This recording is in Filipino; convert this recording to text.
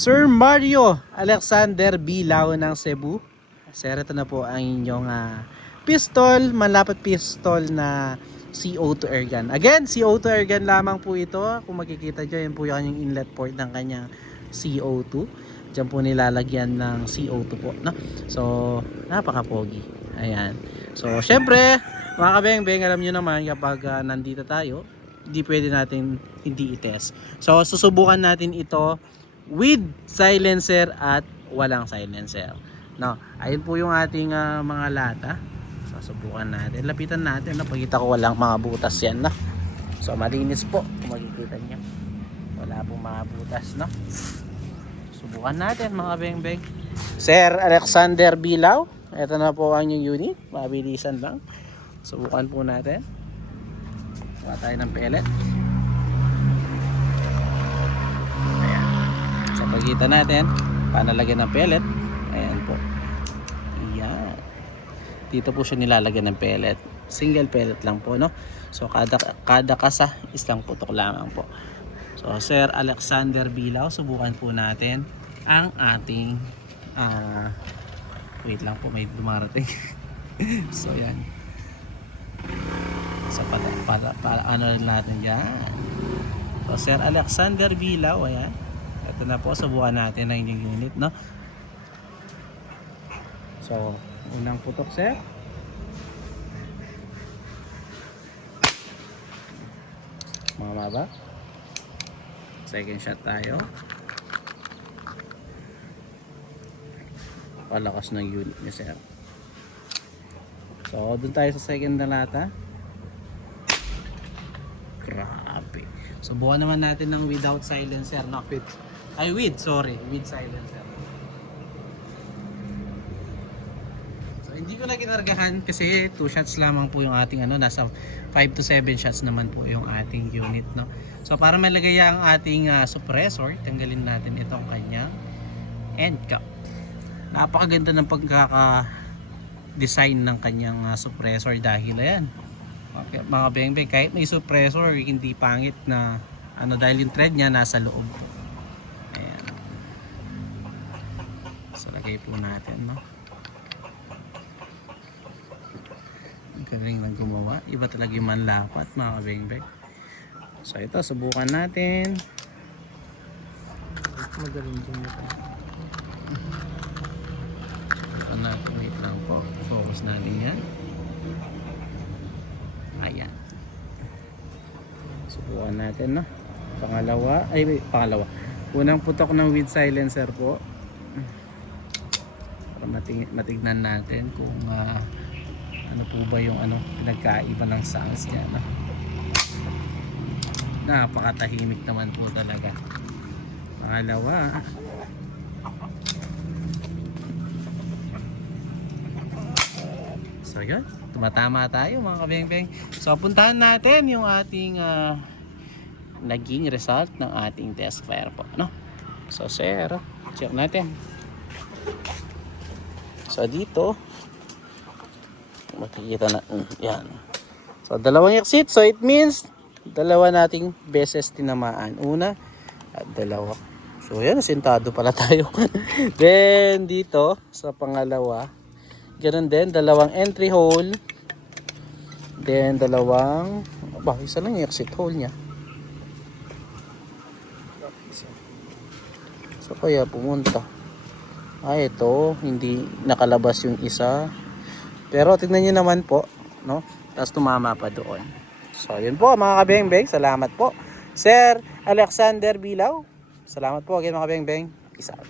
Sir Mario Alexander Bilao ng Cebu. Sir, ito na po ang inyong pistol, malapad pistol na CO2 air gun. Again, CO2 air gun lamang po ito. Kung makikita nyo, yan po yung kanyang inlet port ng kanyang CO2. Diyan po nilalagyan ng CO2 po, no? So, napaka-pogi. Ayan. So, syempre, mga kabeng-beng, alam nyo naman kapag nandito tayo, hindi pwede natin hindi i-test. So, susubukan natin ito with silencer at walang silencer. No, ayun po yung ating mga lata. Susubukan natin. Lapitan natin. Napakita ko walang mga butas yan. No? So, malinis po. Kung makikita nyo. Wala pong mga butas. No? Subukan natin mga beng-beng. Sir Alexander Bilao. Ito na po ang yung unit. Mabilisan lang. Subukan po natin. Kuha tayo ng pellet. Sa pagitan natin, panalagyan ng pellet. Ayan po. Ayan. Dito po siya nilalagyan ng pellet. Single pellet lang po, no? So, kada kasa, isang putok lamang po. So, Sir Alexander Bilao, subukan po natin ang ating wait lang po, may dumarating. So, yan. So, para ano natin yan. So, Sir Alexander Bilao, ayan. Ito na po, subukan natin ang inyong unit, no? So, unang putok, sir. Mga maba. Second shot tayo. Palakas ng unit niya, sir. So, dun tayo sa second na lata. Grabe. Subukan naman natin ng without silencer, no? With silencer. So, hindi ko na kinargahan kasi 2 shots lamang po yung ating nasa 5 to 7 shots naman po yung ating unit, no. So, para malagay ang ating suppressor, tanggalin natin itong kanyang end cap. Napakaganda ng pagkaka-design ng kanyang suppressor dahil ayan. Okay, mga beng-beng, kahit may suppressor, hindi pangit na dahil yung thread niya nasa loob. Ayan. So, lagay po natin, no. Ang galing ng gumawa. Iba talaga yung manlapat, mga kabeng-beng. So, ito, subukan natin. Magaling din ito. Subukan natin. Wait lang po. Focus natin yan. Ayan. Subukan natin, no. Pangalawa. Unang putok ng with silencer po. Para matignan natin kung ano po ba yung pinagkaiba ng sounds niya, no? Napakatahimik naman po talaga. Pangalawa. So yun, tumatama tayo mga kabeng-beng. So puntahan natin yung ating naging result ng ating test fire po, no? So sir, check natin. So dito makikita na yan. So dalawang exit, so it means dalawa nating beses tinamaan, una at dalawa. So yan, sintado pala tayo. Then dito sa pangalawa, ganoon din, dalawang entry hole, then dalawang isa lang yung exit hole nya. So kaya pumunta. Ito, hindi nakalabas yung isa. Pero tingnan niyo naman po, no? Tapos tumama pa doon. So, yun po mga kabeng-beng. Salamat po. Sir Alexander Bilao. Salamat po again mga kabeng-beng. Peace out.